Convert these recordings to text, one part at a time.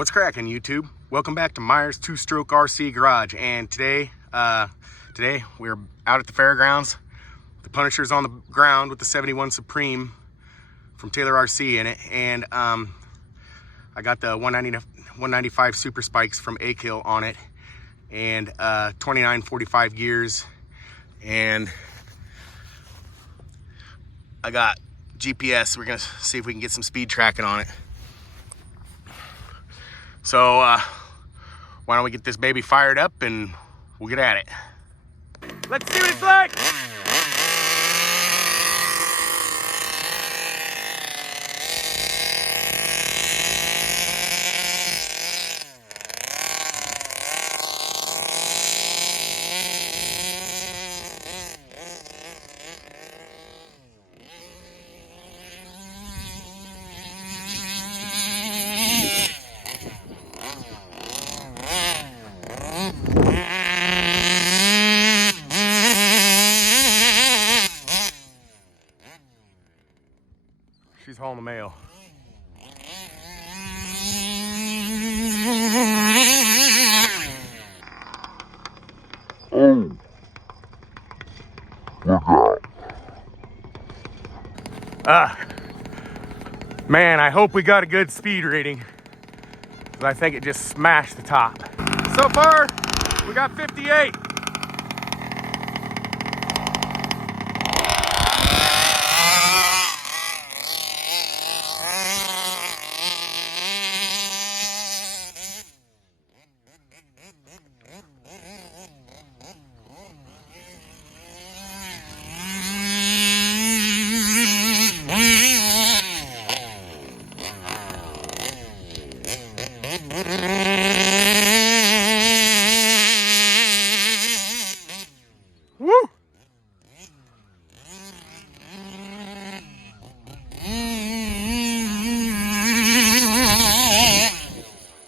What's cracking, YouTube? Welcome back to Myers Two-Stroke RC Garage. And today we're out at the fairgrounds. The Punisher's on the ground with the 71 Supreme from Taylor RC in it, and I got the 195 Super Spikes from Akill on it, and 2945 gears, and I got GPS. We're gonna see if we can get some speed tracking on it. So why don't we get this baby fired up and we'll get at it. Let's see what it's like. She's hauling the mail. Man, I hope we got a good speed rating, because I think it just smashed the top. So far, we got 58. Woo!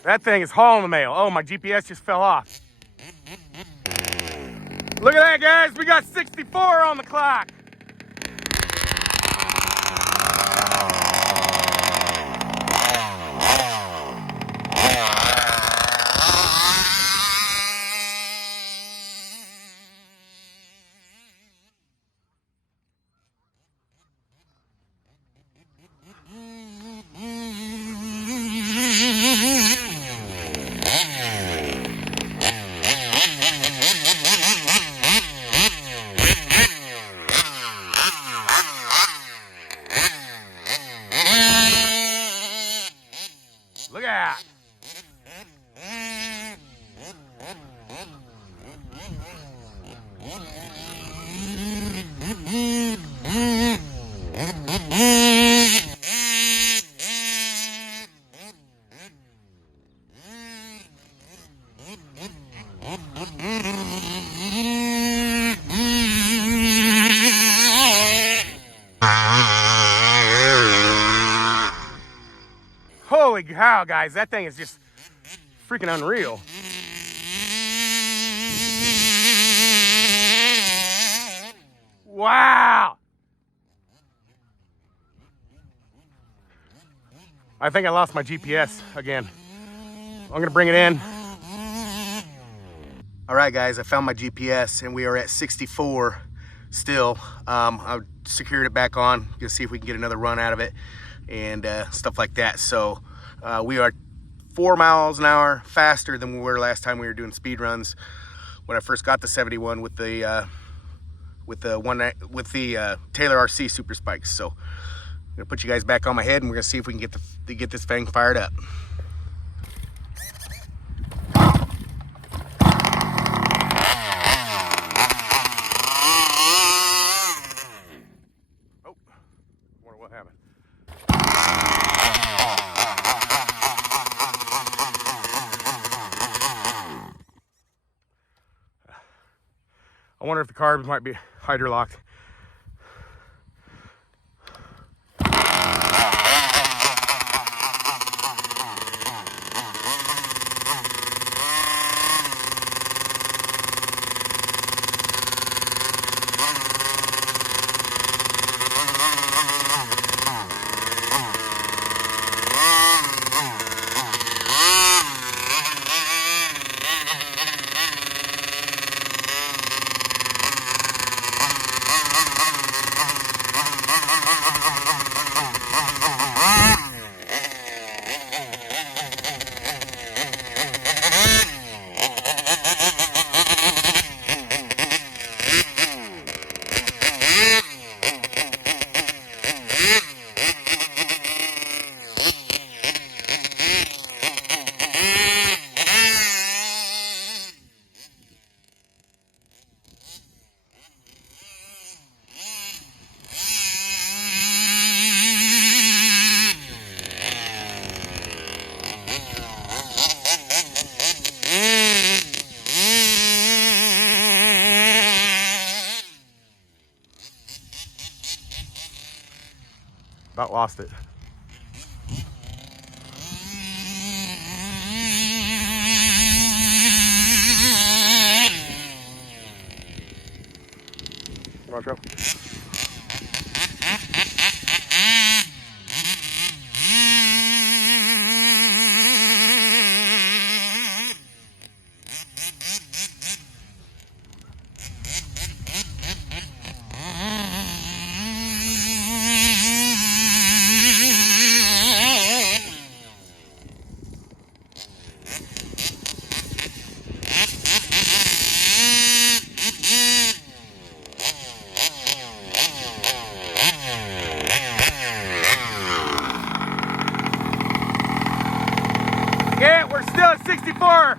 That thing is hauling the mail. Oh, my GPS just fell off. Look at that, guys. We got 64 on the clock. Look at holy cow, guys, that thing is just freaking unreal. Wow. I think I lost my GPS again. I'm gonna bring it in. All right, guys, I found my GPS and we are at 64 still. I secured it back on, gonna see if we can get another run out of it and stuff like that. So we are 4 miles an hour faster than we were last time we were doing speed runs when I first got the 71 with the Taylor RC Super Spikes. So I'm gonna put you guys back on my head and we're gonna see if we can get this thing fired up. Oh, I wonder what happened. I wonder if the carbs might be hydrolocked. About lost it. Watch out. Yeah, we're still at 64.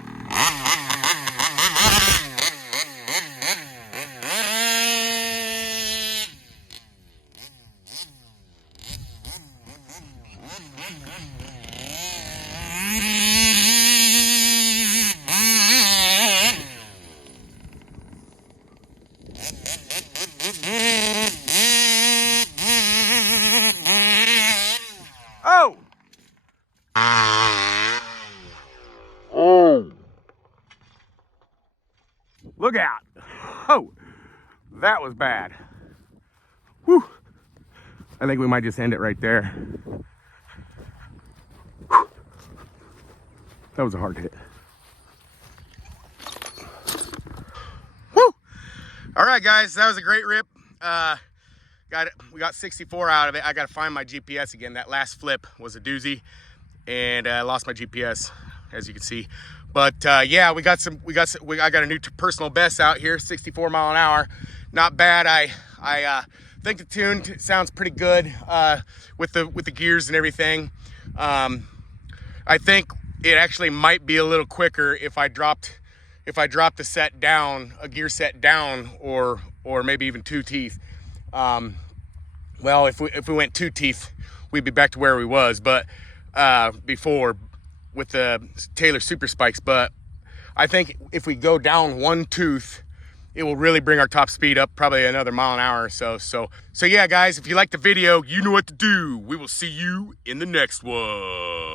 Oh! Oh! Look out! Oh, that was bad. Whew. I think we might just end it right there. Whew. That was a hard hit. Woo! All right, guys, that was a great rip. We got 64 out of it. I got to find my GPS again. That last flip was a doozy, and I lost my GPS, as you can see. But yeah, I got a new personal best out here, 64 mile an hour. Not bad. I think the tune sounds pretty good with the gears and everything. I think it actually might be a little quicker if I dropped the set down, a gear set down, or maybe even 2 teeth. Well, if we went 2 teeth, we'd be back to where we was, but before with the Taylor Super Spikes. But I think if we go down 1 tooth, it will really bring our top speed up probably another mile an hour or so. So yeah, guys, if you like the video, you know what to do. We will see you in the next one.